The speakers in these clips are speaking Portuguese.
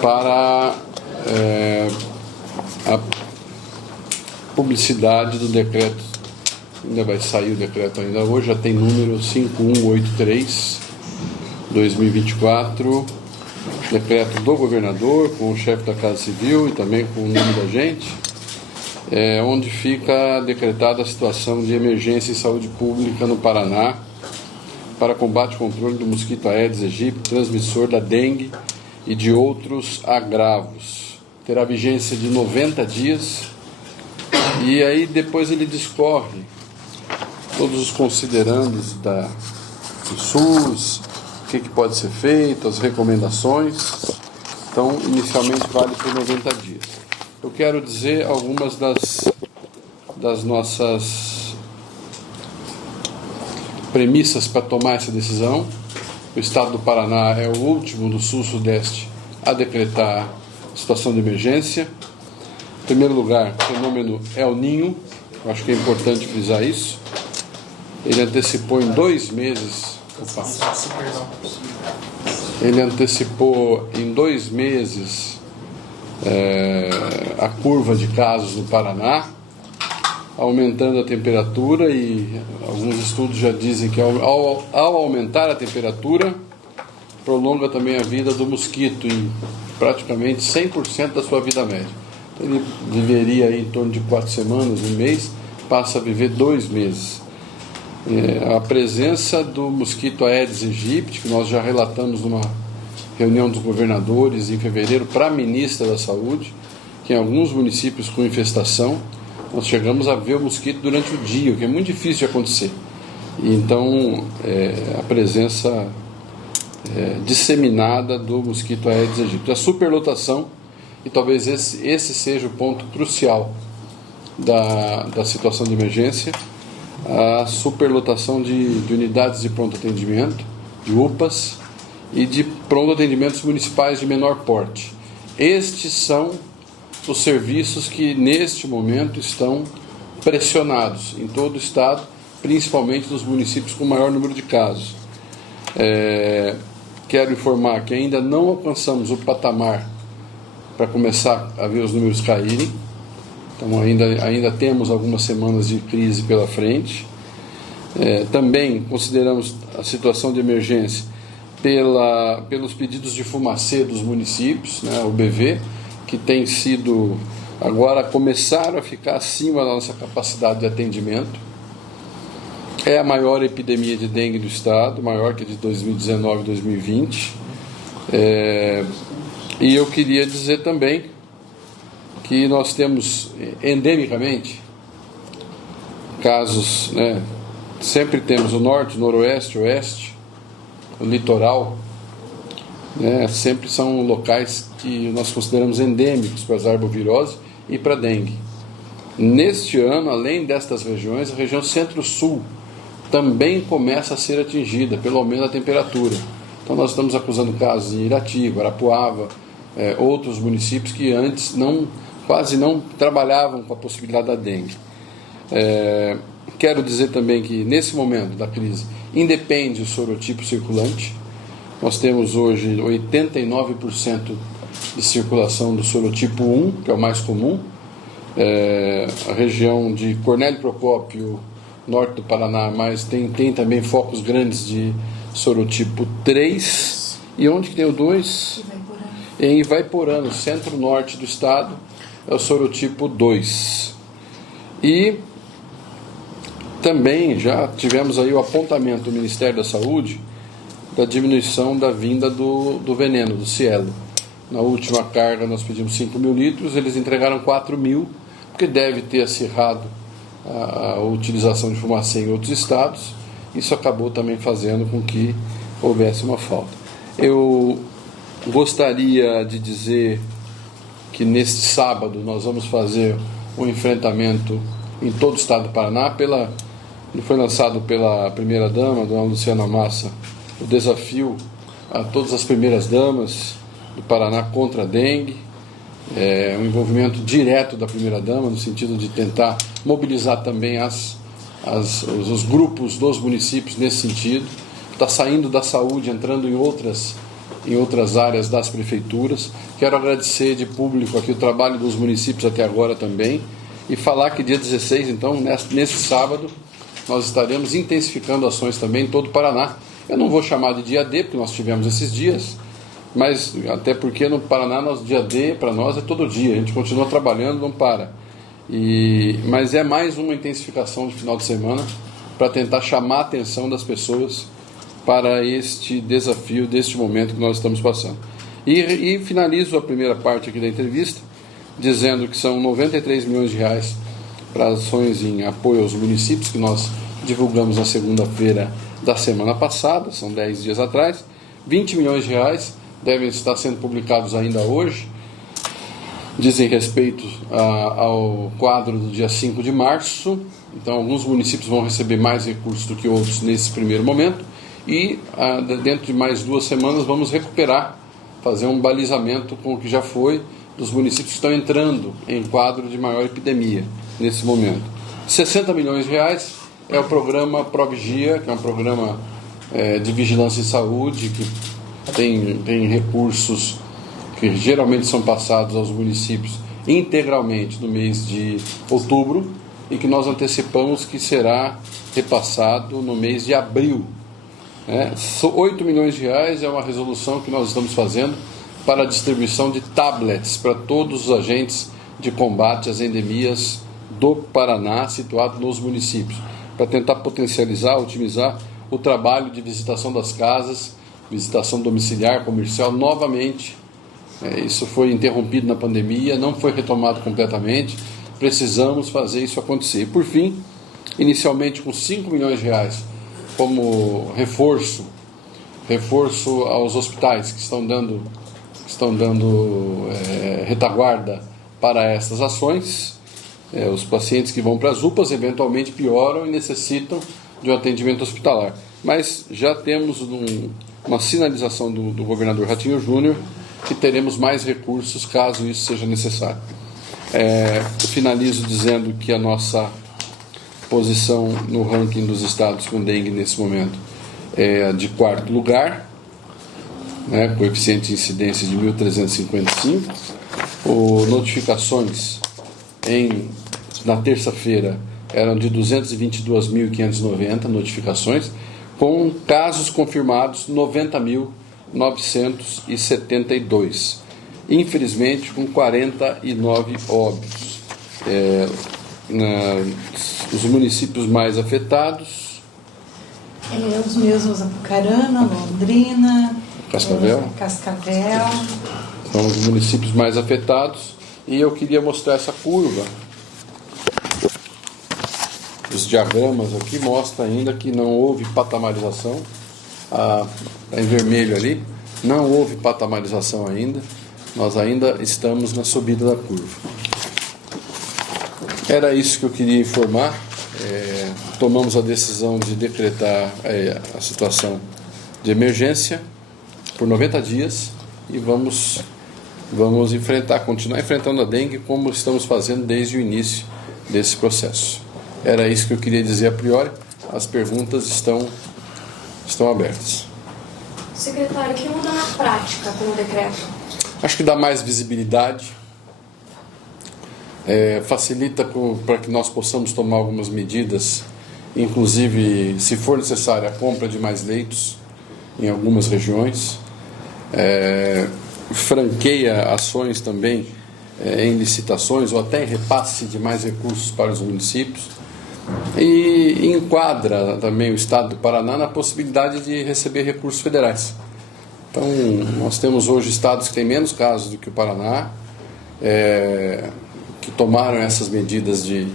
para a publicidade do decreto. Ainda vai sair o decreto ainda hoje, já tem número 5183/2024, decreto do governador, com o chefe da Casa Civil e também com o nome da gente, onde fica decretada a situação de emergência em saúde pública no Paraná para combate e controle do mosquito Aedes aegypti, transmissor da dengue e de outros agravos. Terá vigência de 90 dias e aí depois ele discorre todos os considerandos do SUS, o que pode ser feito, as recomendações. Então, inicialmente vale por 90 dias. Eu quero dizer algumas das nossas premissas para tomar essa decisão. O Estado do Paraná é o último do Sul-Sudeste a decretar situação de emergência. Em primeiro lugar, o fenômeno El Niño, eu acho que é importante frisar isso. Ele antecipou em 2 meses. Ele antecipou em 2 meses a curva de casos no Paraná, aumentando a temperatura, e alguns estudos já dizem que ao aumentar a temperatura, prolonga também a vida do mosquito em praticamente 100% da sua vida média. Então, ele viveria aí em torno de 4 semanas, 1 mês, passa a viver 2 meses. A presença do mosquito Aedes aegypti, que nós já relatamos numa reunião dos governadores em fevereiro para a ministra da Saúde, que em alguns municípios com infestação, nós chegamos a ver o mosquito durante o dia, o que é muito difícil de acontecer. E então, a presença disseminada do mosquito Aedes aegypti. A superlotação, e talvez esse seja o ponto crucial da situação de emergência, a superlotação de unidades de pronto atendimento, de UPAs, e de pronto atendimentos municipais de menor porte. Estes são os serviços que neste momento estão pressionados em todo o estado, principalmente nos municípios com maior número de casos. Quero informar que ainda não alcançamos o patamar para começar a ver os números caírem. Então ainda temos algumas semanas de crise pela frente. Também consideramos a situação de emergência pelos pedidos de fumacê dos municípios, né, o BV, que tem sido, agora começaram a ficar acima da nossa capacidade de atendimento. É a maior epidemia de dengue do estado, maior que a de 2019 e 2020. E eu queria dizer também que nós temos endemicamente casos, né, sempre temos o norte, noroeste, oeste, o litoral, né, sempre são locais que nós consideramos endêmicos para as arboviroses e para a dengue. Neste ano, além destas regiões, a região centro-sul também começa a ser atingida pelo aumento da temperatura. Então nós estamos acusando casos em Irati, Guarapuava, outros municípios que antes quase não trabalhavam com a possibilidade da dengue. Quero dizer também que nesse momento da crise independe o sorotipo circulante. Nós temos hoje 89% de circulação do sorotipo 1, que é o mais comum. A região de Cornélio Procópio, norte do Paraná, mas tem também focos grandes de sorotipo 3. E onde que tem o 2? Em Ivaiporã, no centro-norte do estado, é o sorotipo 2. E também já tivemos aí o apontamento do Ministério da Saúde da diminuição da vinda do veneno, do cielo. Na última carga nós pedimos 5.000 litros, eles entregaram 4.000, porque deve ter acirrado a utilização de fumacê em outros estados. Isso acabou também fazendo com que houvesse uma falta. Eu gostaria de dizer que neste sábado nós vamos fazer um enfrentamento em todo o estado do Paraná. Foi lançado pela primeira-dama, dona Luciana Massa, o desafio a todas as primeiras-damas do Paraná contra a dengue. Um envolvimento direto da primeira-dama, no sentido de tentar mobilizar também os grupos dos municípios nesse sentido. Está saindo da saúde, entrando em outras em outras áreas das prefeituras. Quero agradecer de público aqui o trabalho dos municípios até agora também e falar que dia 16, então, nesse sábado, nós estaremos intensificando ações também em todo o Paraná. Eu não vou chamar de dia D, porque nós tivemos esses dias, mas até porque no Paraná, dia D para nós é todo dia, a gente continua trabalhando, não para. Mas é mais uma intensificação de final de semana para tentar chamar a atenção das pessoas para este desafio, deste momento que nós estamos passando. E finalizo a primeira parte aqui da entrevista, dizendo que são 93 milhões de reais para ações em apoio aos municípios, que nós divulgamos na segunda-feira da semana passada, são 10 dias atrás. 20 milhões de reais devem estar sendo publicados ainda hoje, dizem respeito ao quadro do dia 5 de março, então alguns municípios vão receber mais recursos do que outros nesse primeiro momento, e dentro de mais 2 semanas vamos recuperar, fazer um balizamento com o que já foi dos municípios que estão entrando em quadro de maior epidemia nesse momento. 60 milhões de reais é o programa Provigia, que é um programa de vigilância em saúde, que tem recursos que geralmente são passados aos municípios integralmente no mês de outubro e que nós antecipamos que será repassado no mês de abril. 8 milhões de reais é uma resolução que nós estamos fazendo para a distribuição de tablets para todos os agentes de combate às endemias do Paraná, situados nos municípios, para tentar potencializar, otimizar o trabalho de visitação das casas, visitação domiciliar, comercial, novamente. Isso foi interrompido na pandemia, não foi retomado completamente, precisamos fazer isso acontecer. E, por fim, inicialmente com 5 milhões de reais como reforço aos hospitais que estão dando retaguarda para essas ações. Os pacientes que vão para as UPAs eventualmente pioram e necessitam de um atendimento hospitalar. Mas já temos uma sinalização do governador Ratinho Júnior que teremos mais recursos caso isso seja necessário. Eu finalizo dizendo que a nossa posição no ranking dos estados com dengue nesse momento é de 4º lugar, coeficiente de incidência de 1.355. Notificações na terça-feira eram de 222.590 notificações, com casos confirmados 90.972, infelizmente com 49 óbitos. Os municípios mais afetados, os mesmos: Apucarana, Londrina, Cascavel. São os municípios mais afetados. E eu queria mostrar essa curva. Os diagramas aqui mostram ainda que não houve patamarização. Está em vermelho ali. Não houve patamarização ainda. Nós ainda estamos na subida da curva. Era isso que eu queria informar. Tomamos a decisão de decretar a situação de emergência por 90 dias e vamos continuar enfrentando a dengue como estamos fazendo desde o início desse processo. Era isso que eu queria dizer a priori. As perguntas estão abertas. Secretário, o que muda na prática com o decreto? Acho que dá mais visibilidade, facilita para que nós possamos tomar algumas medidas, inclusive, se for necessário, a compra de mais leitos em algumas regiões, franqueia ações também em licitações ou até em repasse de mais recursos para os municípios e enquadra também o Estado do Paraná na possibilidade de receber recursos federais. Então, nós temos hoje estados que têm menos casos do que o Paraná, que tomaram essas medidas de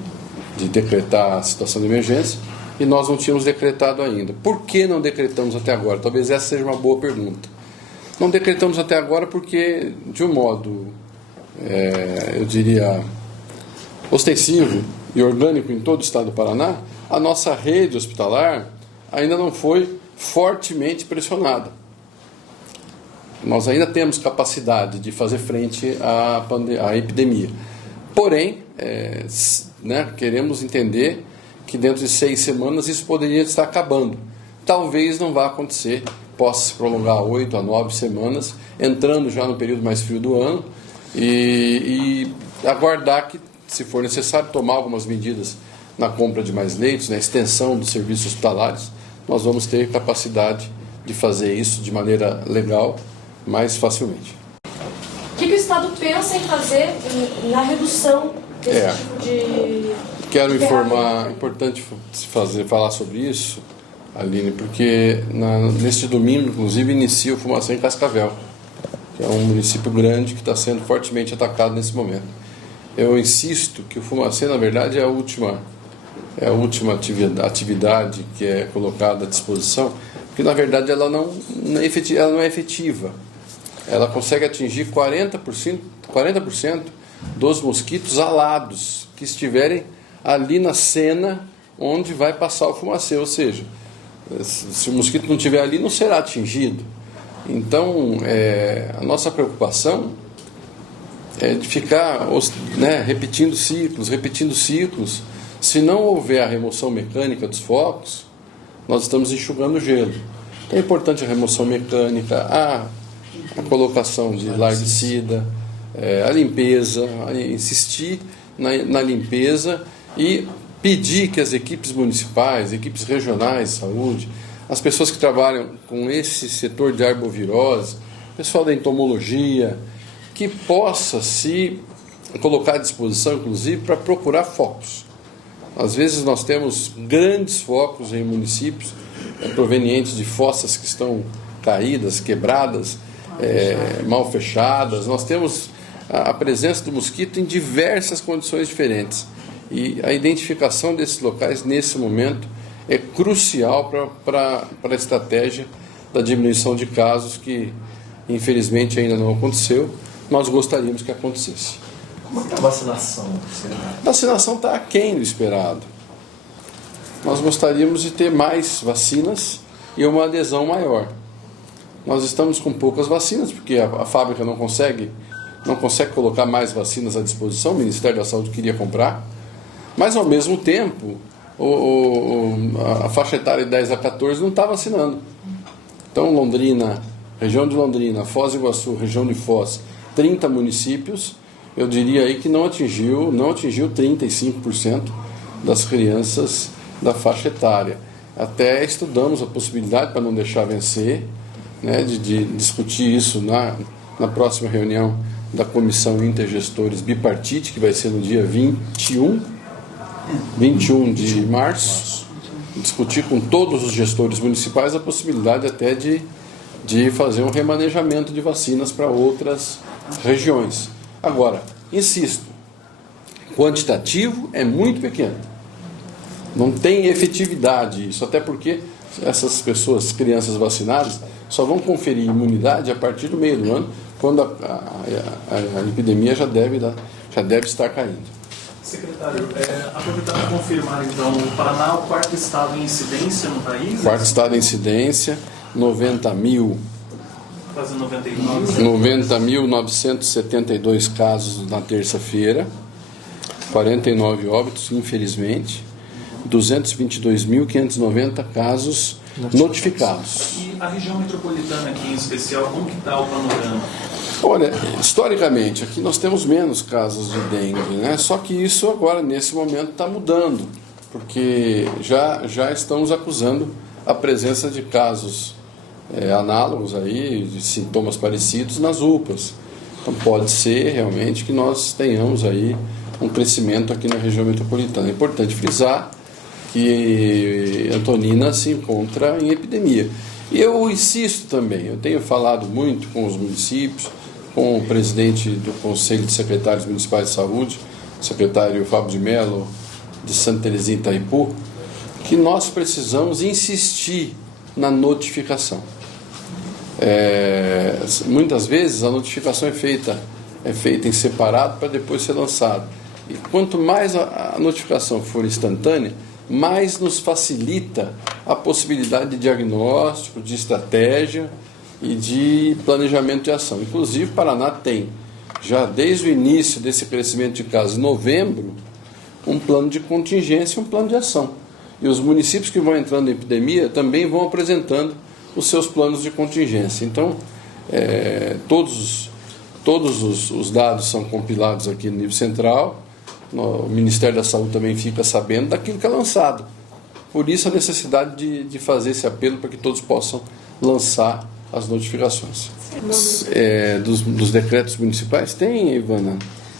decretar a situação de emergência, e nós não tínhamos decretado ainda. Por que não decretamos até agora? Talvez essa seja uma boa pergunta. Não decretamos até agora porque, de um modo, eu diria, ostensivo e orgânico em todo o estado do Paraná, a nossa rede hospitalar ainda não foi fortemente pressionada. Nós ainda temos capacidade de fazer frente à epidemia. Porém, queremos entender que dentro de 6 semanas isso poderia estar acabando. Talvez não vá acontecer possa se prolongar a 8 a 9 semanas, entrando já no período mais frio do ano, e aguardar que, se for necessário, tomar algumas medidas na compra de mais leitos, na extensão dos serviços hospitalares. Nós vamos ter capacidade de fazer isso de maneira legal, mais facilmente. O que o Estado pensa em fazer na redução desse tipo de... Quero informar, é importante falar sobre isso, Aline, porque neste domingo, inclusive, inicia o Fumacê em Cascavel, que é um município grande que está sendo fortemente atacado nesse momento. Eu insisto que o Fumacê, na verdade, é a última atividade que é colocada à disposição, porque, na verdade, ela não é efetiva. Ela consegue atingir 40% dos mosquitos alados que estiverem ali na cena onde vai passar o fumacê, ou seja, se o mosquito não estiver ali, não será atingido. Então, a nossa preocupação é de ficar repetindo ciclos. Se não houver a remoção mecânica dos focos, nós estamos enxugando gelo. Então, é importante a remoção mecânica, a colocação de largicida, a limpeza, insistir na limpeza e pedir que as equipes municipais, equipes regionais de saúde, as pessoas que trabalham com esse setor de arbovirose, pessoal da entomologia, que possa se colocar à disposição, inclusive, para procurar focos. Às vezes nós temos grandes focos em municípios provenientes de fossas que estão caídas, quebradas, mal fechadas. Nós temos a presença do mosquito em diversas condições diferentes. E a identificação desses locais, nesse momento, é crucial para a estratégia da diminuição de casos que, infelizmente, ainda não aconteceu. Nós gostaríamos que acontecesse. Como está a vacinação? A vacinação está aquém do esperado. Nós gostaríamos de ter mais vacinas e uma adesão maior. Nós estamos com poucas vacinas, porque a fábrica não consegue colocar mais vacinas à disposição, o Ministério da Saúde queria comprar, mas ao mesmo tempo a faixa etária de 10 a 14 não está vacinando. Então, Londrina, região de Londrina, Foz do Iguaçu, região de Foz, 30 municípios, eu diria aí que não atingiu 35% das crianças da faixa etária. Até estudamos a possibilidade, para não deixar vencer, de discutir isso na próxima reunião da Comissão Intergestores Bipartite, que vai ser no dia 21 de março, discutir com todos os gestores municipais a possibilidade até de fazer um remanejamento de vacinas para outras regiões. Agora, insisto, quantitativo é muito pequeno. Não tem efetividade isso, até porque essas pessoas, crianças vacinadas, só vão conferir imunidade a partir do meio do ano, quando a epidemia já deve estar caindo. Secretário, aproveitar para confirmar, então, o Paraná é o quarto estado em incidência no país? Quarto estado em incidência, 90.972 casos na terça-feira, 49 óbitos, infelizmente, 222.590 casos notificados. E a região metropolitana aqui em especial, como que está o panorama? Olha, historicamente, aqui nós temos menos casos de dengue, Só que isso agora, nesse momento, está mudando, porque já estamos acusando a presença de casos análogos aí, de sintomas parecidos nas UPAs. Então pode ser realmente que nós tenhamos aí um crescimento aqui na região metropolitana. É importante frisar que Antonina se encontra em epidemia. E eu insisto também, eu tenho falado muito com os municípios, com o presidente do Conselho de Secretários Municipais de Saúde, o secretário Fábio de Mello, de Santa Terezinha e Itaipu, que nós precisamos insistir na notificação. Muitas vezes a notificação é feita em separado para depois ser lançado. E quanto mais a notificação for instantânea, mais nos facilita a possibilidade de diagnóstico, de estratégia e de planejamento de ação. Inclusive, Paraná tem, já desde o início desse crescimento de casos, em novembro, um plano de contingência e um plano de ação. E os municípios que vão entrando em epidemia também vão apresentando os seus planos de contingência. Então, todos os dados são compilados aqui no nível central, o Ministério da Saúde também fica sabendo daquilo que é lançado. Por isso a necessidade de fazer esse apelo para que todos possam lançar as notificações. Dos decretos municipais? Tem, Ivana?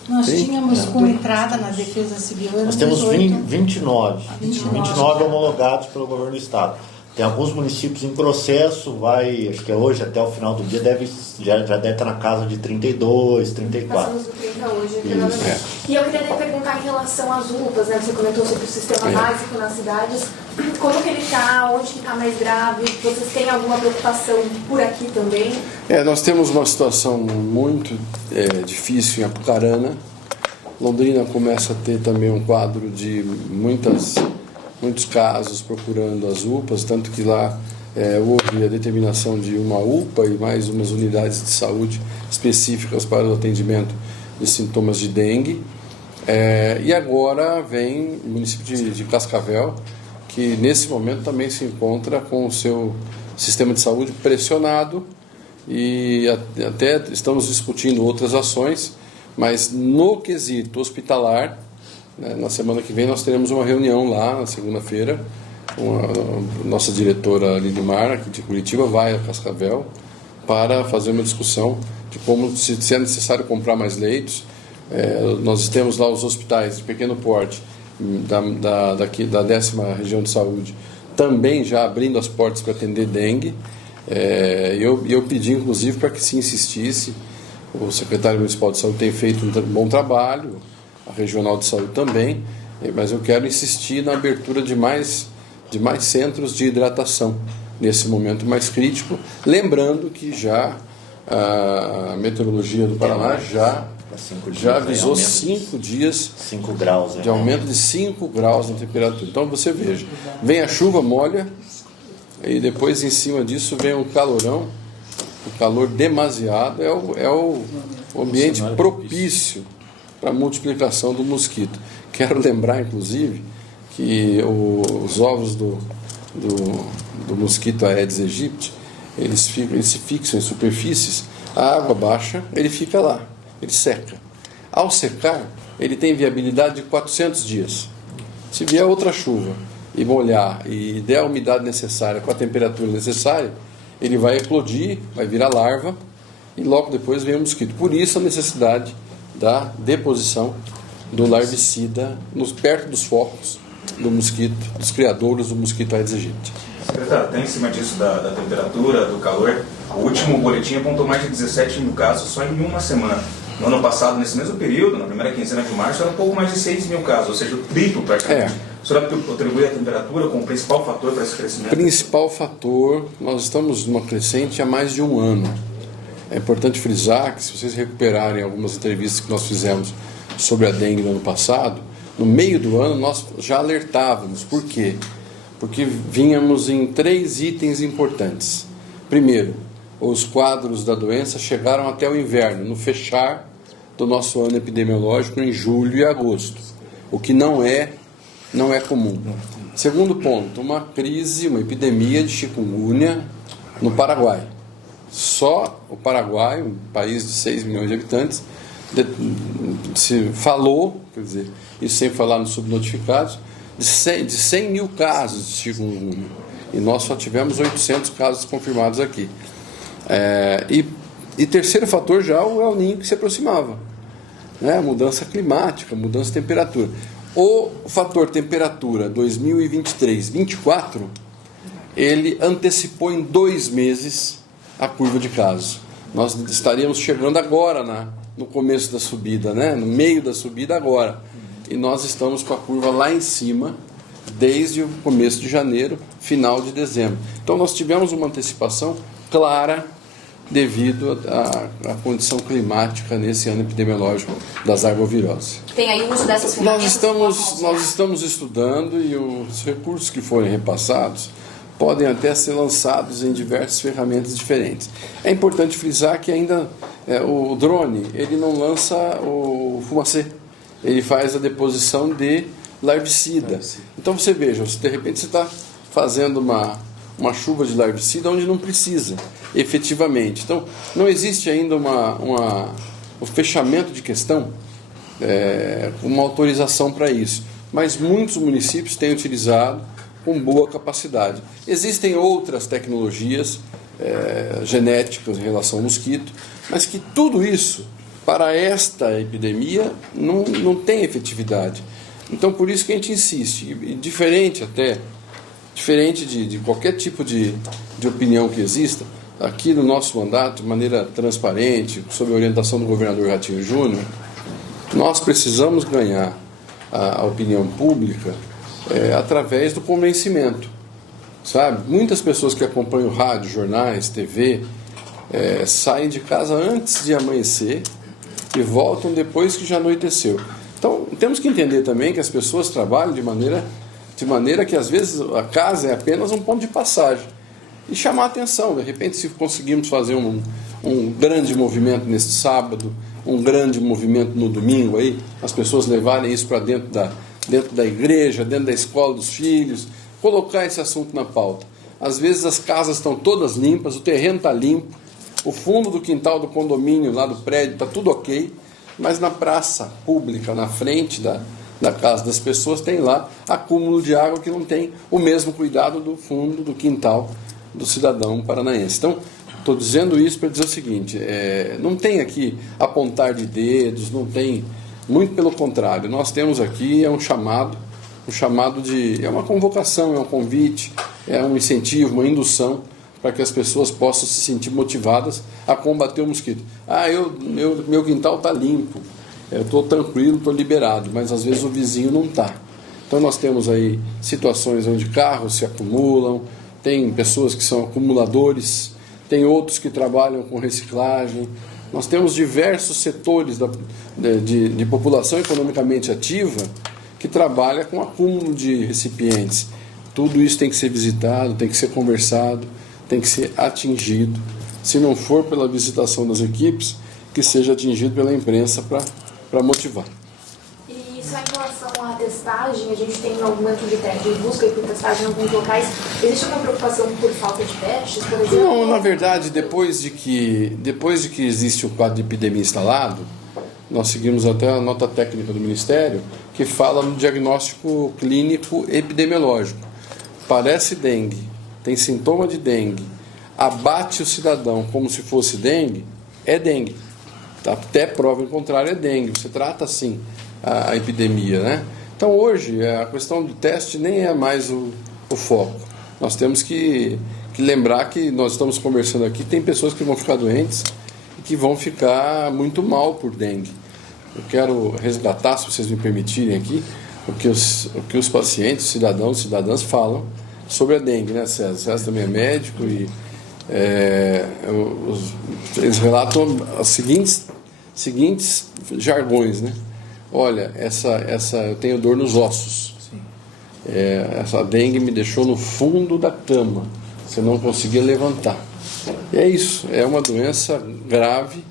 Nós tínhamos com entrada na Defesa Civil. Nós temos 18. 29 homologados pelo governo do estado. Tem alguns municípios em processo, acho que é hoje, até o final do dia, já deve estar na casa de 32, 34. Passamos do 30 hoje, provavelmente. E eu queria perguntar em relação às UPAs, né? Você comentou sobre o sistema básico nas cidades. Como que ele está? Onde que está mais grave? Vocês têm alguma preocupação por aqui também? Nós temos uma situação muito difícil em Apucarana. Londrina começa a ter também um quadro de muitos casos procurando as UPAs, tanto que lá houve a determinação de uma UPA e mais umas unidades de saúde específicas para o atendimento de sintomas de dengue. E agora vem o município de Cascavel, que nesse momento também se encontra com o seu sistema de saúde pressionado e até estamos discutindo outras ações, mas no quesito hospitalar, na semana que vem nós teremos uma reunião lá, na segunda-feira, com a nossa diretora Lidmar, aqui de Curitiba, vai a Cascavel para fazer uma discussão de como, se é necessário comprar mais leitos. Nós temos lá os hospitais de pequeno porte da 10ª região de saúde também já abrindo as portas para atender dengue. Eu pedi inclusive para que se insistisse. O secretário municipal de saúde tem feito um bom trabalho, a regional de saúde também, mas eu quero insistir na abertura de mais centros de hidratação nesse momento mais crítico, lembrando que já a meteorologia do Paraná já avisou 5 dias 5 graus, de aumento de 5 graus na temperatura. Então você veja, vem a chuva, molha, e depois em cima disso vem um calorão, o calor demasiado, é o ambiente propício para a multiplicação do mosquito. Quero lembrar, inclusive, que os ovos do mosquito Aedes aegypti, eles se fixam em superfícies, a água baixa, ele fica lá, ele seca. Ao secar, ele tem viabilidade de 400 dias. Se vier outra chuva e molhar e der a umidade necessária com a temperatura necessária, ele vai eclodir, vai virar larva e logo depois vem o mosquito. Por isso a necessidade da deposição do larvicida perto dos focos do mosquito, dos criadouros do mosquito Aedes aegypti. Secretário, até em cima disso da temperatura, do calor, o último boletim apontou mais de 17 mil casos só em uma semana. No ano passado, nesse mesmo período, na primeira quinzena de março, era um pouco mais de 6 mil casos, ou seja, o triplo praticamente. O senhor atribui a temperatura como principal fator para esse crescimento? Principal fator, nós estamos numa crescente há mais de um ano. É importante frisar que, se vocês recuperarem algumas entrevistas que nós fizemos sobre a dengue no ano passado, no meio do ano nós já alertávamos. Por quê? Porque vínhamos em 3 itens importantes. Primeiro, os quadros da doença chegaram até o inverno, no fechar do nosso ano epidemiológico em julho e agosto, o que não é comum. Segundo ponto, uma epidemia de chikungunya no Paraguai. Só o Paraguai, um país de 6 milhões de habitantes, se falou, quer dizer, isso sem falar nos subnotificados, de 100 mil casos de chikungunya. E nós só tivemos 800 casos confirmados aqui. E terceiro fator já o El Niño que se aproximava, né? Mudança climática, mudança de temperatura. O fator temperatura 2023-24, ele antecipou em 2 meses a curva de casos. Nós estaríamos chegando agora no começo da subida, né? No meio da subida agora. E nós estamos com a curva lá em cima desde o começo de janeiro, final de dezembro. Então nós tivemos uma antecipação clara devido à condição climática nesse ano epidemiológico das arboviroses. Tem aí o uso dessas ferramentas? Nós estamos estudando, e os recursos que forem repassados podem até ser lançados em diversas ferramentas diferentes. É importante frisar que ainda o drone, ele não lança o fumacê, ele faz a deposição de larvicida. Então você veja, se de repente você está fazendo uma chuva de larvicida onde não precisa, efetivamente. Então, não existe ainda o fechamento de questão, uma autorização para isso. Mas muitos municípios têm utilizado com boa capacidade. Existem outras tecnologias genéticas em relação ao mosquito, mas que tudo isso, para esta epidemia, não tem efetividade. Então, por isso que a gente insiste, e diferente de qualquer tipo de opinião que exista, aqui no nosso mandato, de maneira transparente, sob a orientação do governador Ratinho Júnior, nós precisamos ganhar a opinião pública através do convencimento, sabe? Muitas pessoas que acompanham rádio, jornais, TV, saem de casa antes de amanhecer e voltam depois que já anoiteceu. Então, temos que entender também que as pessoas trabalham de maneira que, às vezes, a casa é apenas um ponto de passagem. E chamar a atenção. De repente, se conseguirmos fazer um grande movimento neste sábado, um grande movimento no domingo, aí, as pessoas levarem isso para dentro da igreja, dentro da escola dos filhos, colocar esse assunto na pauta. Às vezes as casas estão todas limpas, o terreno está limpo, o fundo do quintal do condomínio, lá do prédio, está tudo ok, mas na praça pública, na frente da casa das pessoas, tem lá acúmulo de água que não tem o mesmo cuidado do fundo do quintal do cidadão paranaense. Então, estou dizendo isso para dizer o seguinte, não tem aqui apontar de dedos, não tem, muito pelo contrário, nós temos aqui um chamado é uma convocação, é um convite, é um incentivo, uma indução para que as pessoas possam se sentir motivadas a combater o mosquito. Meu quintal está limpo, eu estou tranquilo, estou liberado, mas às vezes o vizinho não está. Então nós temos aí situações onde carros se acumulam, tem pessoas que são acumuladores, tem outros que trabalham com reciclagem. Nós temos diversos setores de população economicamente ativa que trabalha com acúmulo de recipientes. Tudo isso tem que ser visitado, tem que ser conversado, tem que ser atingido. Se não for pela visitação das equipes, que seja atingido pela imprensa para motivar. E só em relação à testagem, a gente tem algum de teste de busca por testagem em alguns locais. Existe alguma preocupação por falta de testes, por exemplo? Não, na verdade, depois de que existe o quadro de epidemia instalado, nós seguimos até a nota técnica do Ministério, que fala no diagnóstico clínico epidemiológico. Parece dengue, tem sintoma de dengue, abate o cidadão como se fosse dengue, é dengue. Até prova em contrário, é dengue. Você trata assim a epidemia, né? Então hoje a questão do teste nem é mais o foco. Nós temos que lembrar que nós estamos conversando aqui, tem pessoas que vão ficar doentes e que vão ficar muito mal por dengue. Eu quero resgatar, se vocês me permitirem aqui, o que os pacientes, cidadãos e cidadãs falam sobre a dengue, né, César? César também é médico e eles relatam os seguintes jargões, né? Olha, eu tenho dor nos ossos. Essa dengue me deixou no fundo da cama. Você não conseguia levantar. E é isso, é uma doença grave.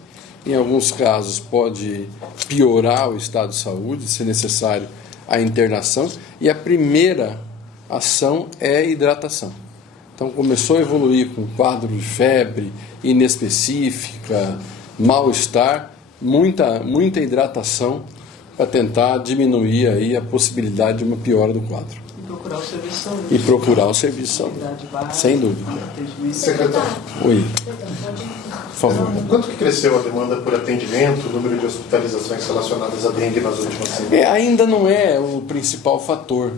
Em alguns casos pode piorar o estado de saúde, se necessário a internação. E a primeira ação é a hidratação. Então começou a evoluir com quadro de febre inespecífica, mal-estar, muita hidratação para tentar diminuir aí a possibilidade de uma piora do quadro. E procurar o serviço de saúde. Sem dúvida. Secretário. Oi. Por favor. Quanto que cresceu a demanda por atendimento, o número de hospitalizações relacionadas à dengue nas últimas semanas? Ainda não é o principal fator.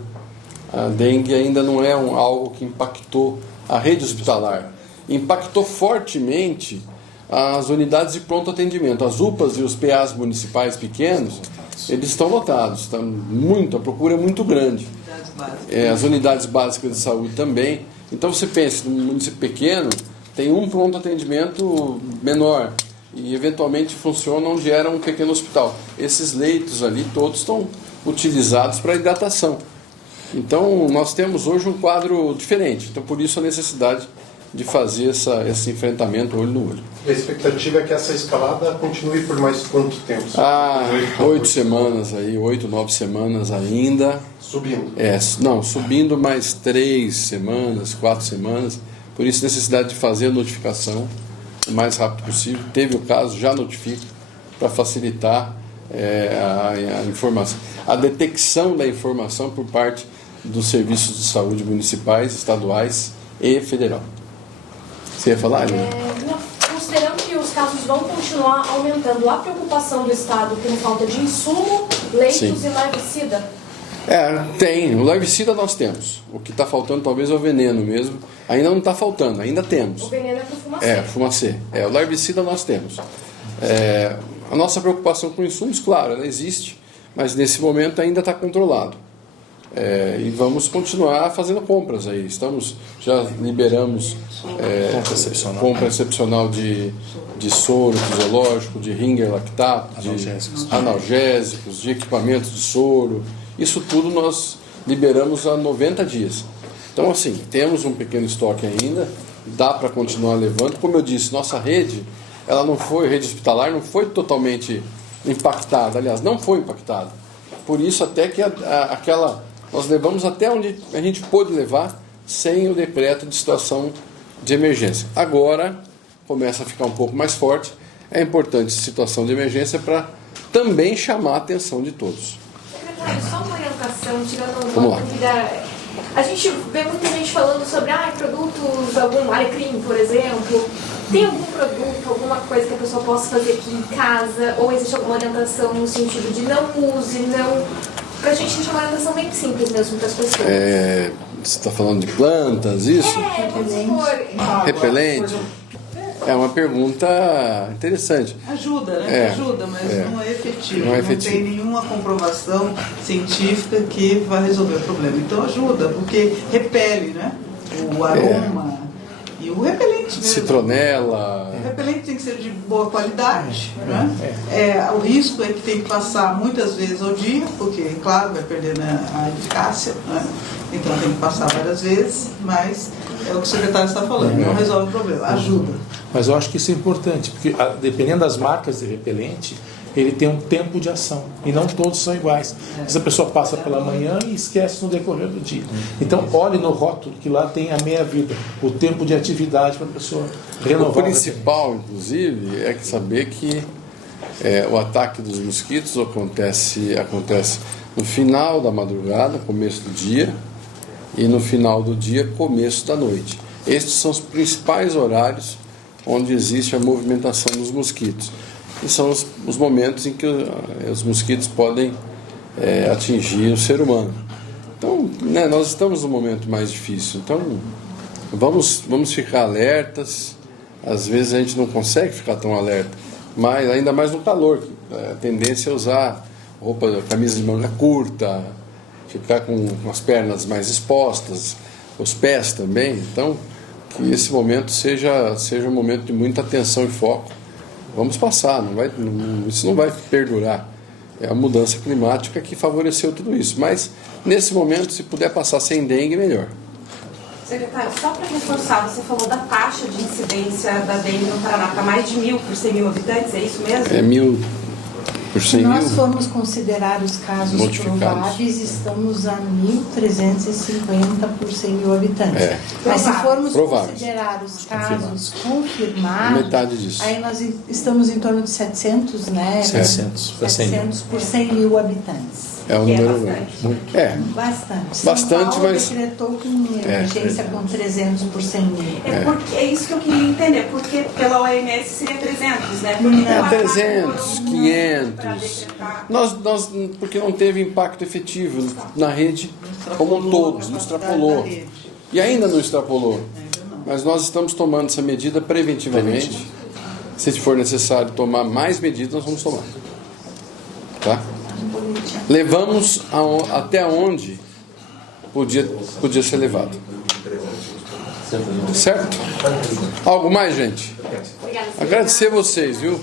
A dengue ainda não é algo que impactou a rede hospitalar. Impactou fortemente as unidades de pronto atendimento. As UPAs e os PAs municipais pequenos, eles estão lotados. A procura é muito grande. As unidades básicas de saúde também. Então você pensa, num município pequeno, tem um pronto atendimento menor e eventualmente funciona onde era um pequeno hospital. Esses leitos ali todos estão utilizados para hidratação. Então nós temos hoje um quadro diferente. Então por isso a necessidade de fazer esse enfrentamento olho no olho. A expectativa é que essa escalada continue por mais quanto tempo? 8 semanas aí, 8, 9 semanas ainda. Subindo? Não, subindo mais 3 semanas, 4 semanas. Por isso, necessidade de fazer a notificação o mais rápido possível. Teve o caso, já notifica, para facilitar a informação. A detecção da informação por parte dos serviços de saúde municipais, estaduais e federal. Você ia falar, Aline? Considerando que os casos vão continuar aumentando, há preocupação do Estado com falta de insumo, leitos Sim. e larvicida? Tem. O larvicida nós temos. O que está faltando talvez é o veneno mesmo. Ainda não está faltando, ainda temos. O veneno é para o fumacê. Fumacê. O larvicida nós temos. A nossa preocupação com insumos, claro, ela existe, mas nesse momento ainda está controlado. E vamos continuar fazendo compras aí. Já liberamos compra excepcional de soro fisiológico, de ringer lactato, de analgésicos, de equipamentos de soro. Isso tudo nós liberamos há 90 dias. Então, assim, temos um pequeno estoque ainda, dá para continuar levando. Como eu disse, nossa rede, rede hospitalar não foi totalmente impactada. Aliás, não foi impactada. Por isso, até que nós levamos até onde a gente pôde levar sem o decreto de situação de emergência. Agora, começa a ficar um pouco mais forte. É importante situação de emergência para também chamar a atenção de todos. Secretário, só uma orientação, tirando Vamos uma lá. dúvida. A gente vê muita gente falando sobre produtos, algum alecrim, por exemplo. Tem algum produto, alguma coisa que a pessoa possa fazer aqui em casa? Ou existe alguma orientação no sentido de não use, não... Pra gente deixar uma orientação bem simples mesmo para as pessoas. Você está falando de plantas, isso? Vamos supor... Repelente? É uma pergunta interessante. Ajuda, né? Ajuda, mas não é efetivo. Não tem nenhuma comprovação científica que vai resolver o problema. Então ajuda, porque repele, né? O aroma e o repelente mesmo. Citronela. O repelente tem que ser de boa qualidade, né? O risco é que tem que passar muitas vezes ao dia, porque, claro, vai perder a eficácia, né? Então tem que passar várias vezes, mas é o que o secretário está falando, não resolve o problema, ajuda. Mas eu acho que isso é importante, porque dependendo das marcas de repelente, ele tem um tempo de ação, e não todos são iguais. Essa pessoa passa pela manhã e esquece no decorrer do dia. Então, olhe no rótulo, que lá tem a meia-vida, o tempo de atividade para a pessoa renovar. O principal, inclusive, é saber que o ataque dos mosquitos acontece no final da madrugada, começo do dia, e no final do dia, começo da noite. Estes são os principais horários onde existe a movimentação dos mosquitos. E são os momentos em que os mosquitos podem atingir o ser humano. Então, nós estamos num momento mais difícil. Então, vamos ficar alertas. Às vezes a gente não consegue ficar tão alerta, mas ainda mais no calor. A tendência é usar camisa de manga curta, ficar com as pernas mais expostas, os pés também. Então, que esse momento seja um momento de muita atenção e foco. Vamos passar, isso não vai perdurar. É a mudança climática que favoreceu tudo isso. Mas, nesse momento, se puder passar sem dengue, melhor. Secretário, só para reforçar, você falou da taxa de incidência da dengue no Paraná, para mais de 1.000 por 100 mil habitantes, é isso mesmo? 1.000 por 100 Se mil. nós formos considerar os casos prováveis, estamos a 1.350 por 100 mil habitantes. Mas se formos considerar os casos confirmados, metade disso. Aí nós estamos em torno de 700, né? 700 por 100 mil habitantes. É um número bastante. Bastante, São Paulo mas decretou com emergência com 300 por 100 mil. É isso que eu queria entender, porque pela OMS seria 300, né? Não, 300, 500. Porque não teve impacto efetivo na rede como um todo, não extrapolou. E ainda não extrapolou. Mas nós estamos tomando essa medida preventivamente. Se for necessário tomar mais medidas, nós vamos tomar. Tá? Levamos até onde podia ser levado. Certo? Algo mais, gente? Agradecer vocês, viu?